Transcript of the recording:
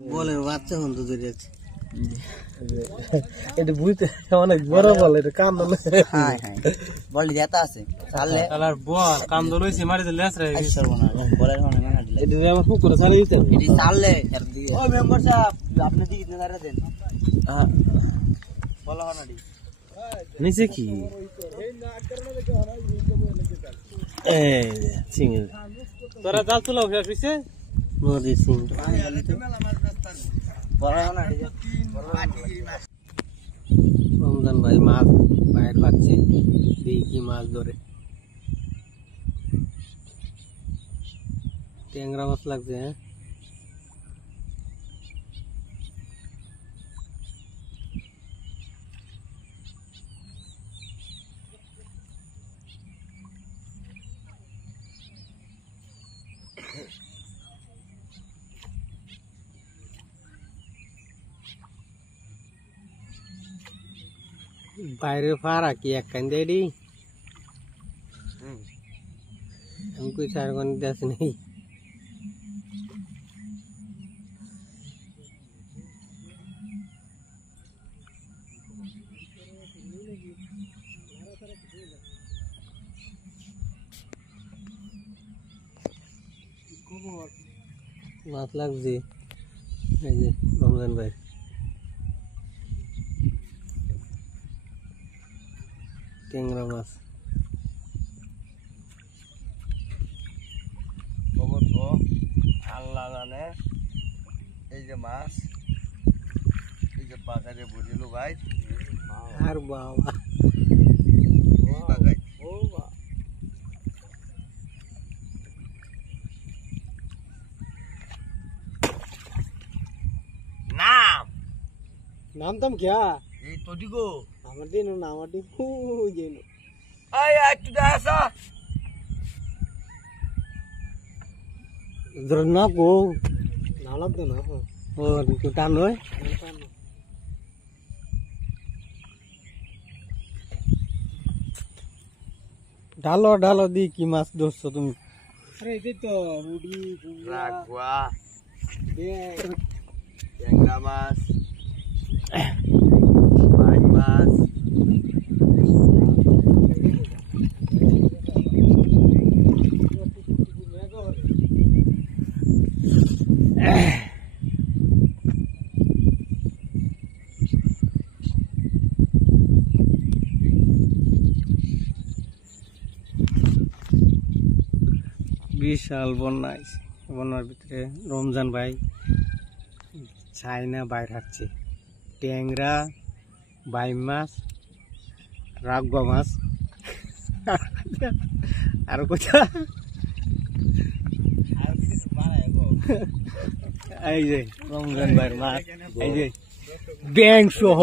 বলের বাচ্চা হন্তু ধরে আছে এটা বুঝতে অনেক বড় বল এটা কান দলে হ্যাঁ হ্যাঁ বল যেটা আছে তাহলে কালার বল কান দলইছে মারি দিলে লেসরে আচ্ছা বনা বলের মানে না দিলে এটা আমার পুকুর ছাড়ি দিতে এটি চাললে এর দিকে ও মেম্বার সাহেব আপনি দিকে ধরে দেন হ্যাঁ বলা হনাডি নিচে কি এই সিঙ্গেল তোরা জাল তুলাও ফিসে নদী সিং বলা হনাডি রমজান ভাই মাছ বাইরে পাচ্ছে দেখি মাছ ধরে ট্যাংরা মাছ লাগছে হ্যাঁ বাইরে ফারা কি এক কান দেডি हमको चार कोन दस नहीं माछ লাগছে এই যে রমজান ভাই ট্যাংরা মাছ খবর তো আল্লাহ জানে এই যে মাছ এই যে পাকারে বুঝিলো ভাই আর বাবা পাকাই ও বাবা নাম नाम तुम क्या এই তো দিগো আমার দিন না আমার দিন যেন আয় একটু দাসা इधर ना को ना लगते ना और तो टान होय डालो डालो दी की मास दोस्तों तुम अरे ये तो मुड़ी রাগওয়া ये ট্যাংরা মাছ ভাই মাছ বিশাল বন্যার ভিতরে রমজান ভাই চাইনা বাইর হাঁটছে ট্যাংরা বাইম মাছ রাগবা মাছ আর কোথা এই যে রমজান ভাইয়ের মাছ এই যে ব্যাং সহ